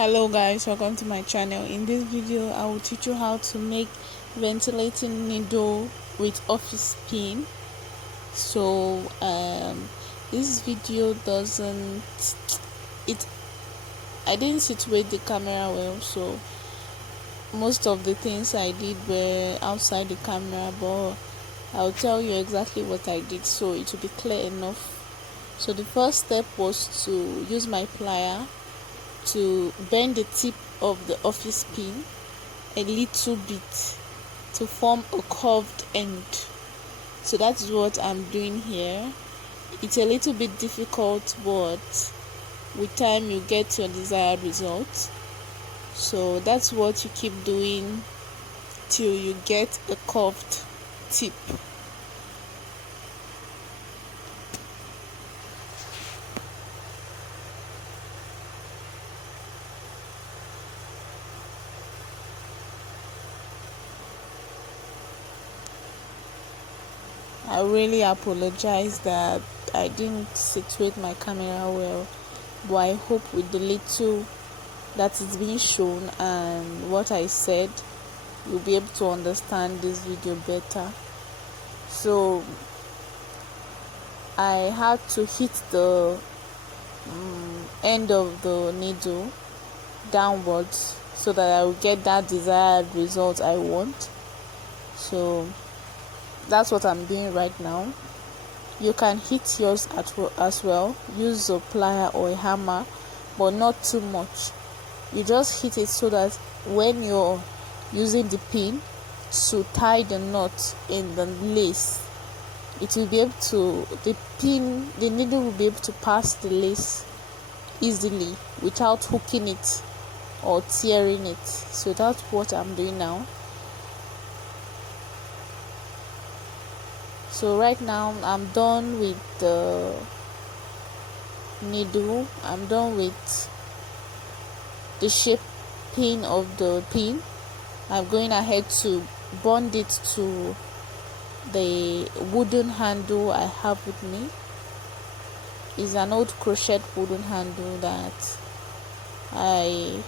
Hello guys, welcome to my channel. In this video I will teach you how to make ventilating needle with office pin. So this video doesn't it I didn't situate the camera well, so most of the things I did were outside the camera, but I'll tell you exactly what I did so it will be clear enough. So the first step was to use my plier to bend the tip of the office pin a little bit to form a curved end. So that's what I'm doing here. It's a little bit difficult, but with time you get your desired result. So that's what you keep doing till you get a curved tip. I really apologize that I didn't situate my camera well, but I hope with the little that is being shown and what I said, you'll be able to understand this video better. So I had to hit the end of the needle downwards so that I will get that desired result I want. So that's what I'm doing right now. You can hit yours as well. Use a plier or a hammer, but not too much. You just hit it so that when you're using the pin to tie the knot in the lace, it will be able to, the needle will be able to pass the lace easily without hooking it or tearing it. So that's what I'm doing now. So right now I'm done with the needle. I'm done with the shaping of the pin. I'm going ahead to bond it to the wooden handle I have with me. It's an old crochet wooden handle that I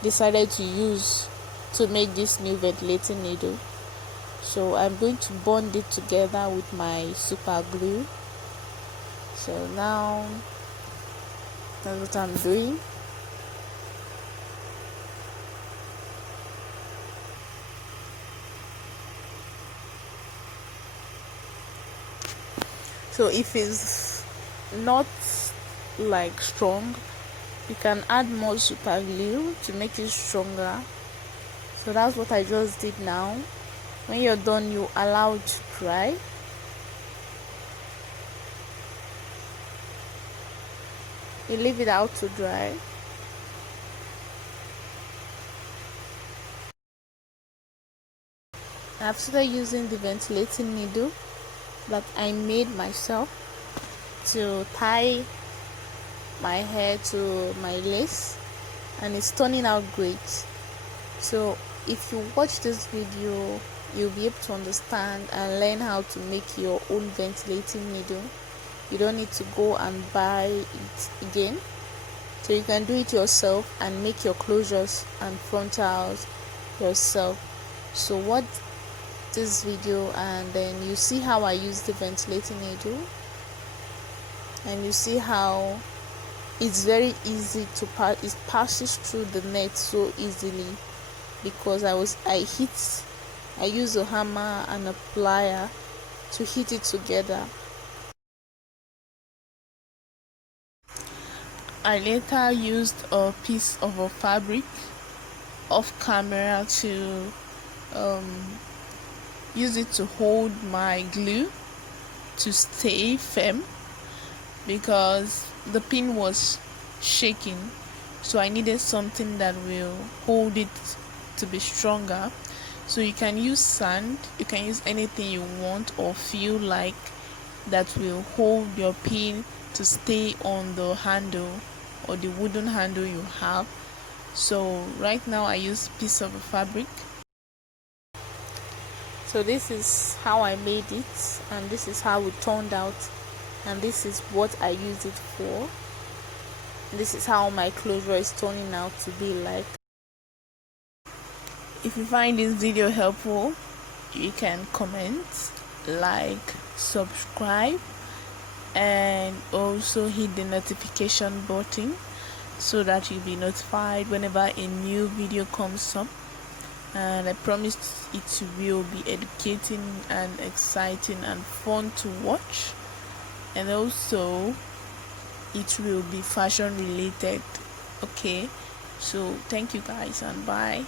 decided to use to make this new ventilating needle. So I'm going to bond it together with my super glue. So now that's what I'm doing. So if it's not like strong, you can add more super glue to make it stronger. So that's what I just did now. When you're done, you allow it to dry. You leave it out to dry. I've started using the ventilating needle that I made myself to tie my hair to my lace, and it's turning out great. So if you watch this video, you'll be able to understand and learn how to make your own ventilating needle. You don't need to go and buy it again, so you can do it yourself and make your closures and frontals yourself. So watch this video and then you see how I use the ventilating needle, and you see how it's very easy to pass. It passes through the net so easily because I use a hammer and a plier to hit it together. I later used a piece of a fabric off camera to use it to hold my glue to stay firm because the pin was shaking, so I needed something that will hold it to be stronger. So you can use sand, you can use anything you want or feel like that will hold your pin to stay on the handle or the wooden handle you have. So right now I use a piece of fabric. So this is how I made it, and this is how it turned out, and this is what I used it for. This is how my closure is turning out to be like. If you find this video helpful, you can comment, like, subscribe, and also hit the notification button so that you'll be notified whenever a new video comes up. And I promise it will be educating and exciting and fun to watch, and also it will be fashion related. Okay, so thank you guys and bye.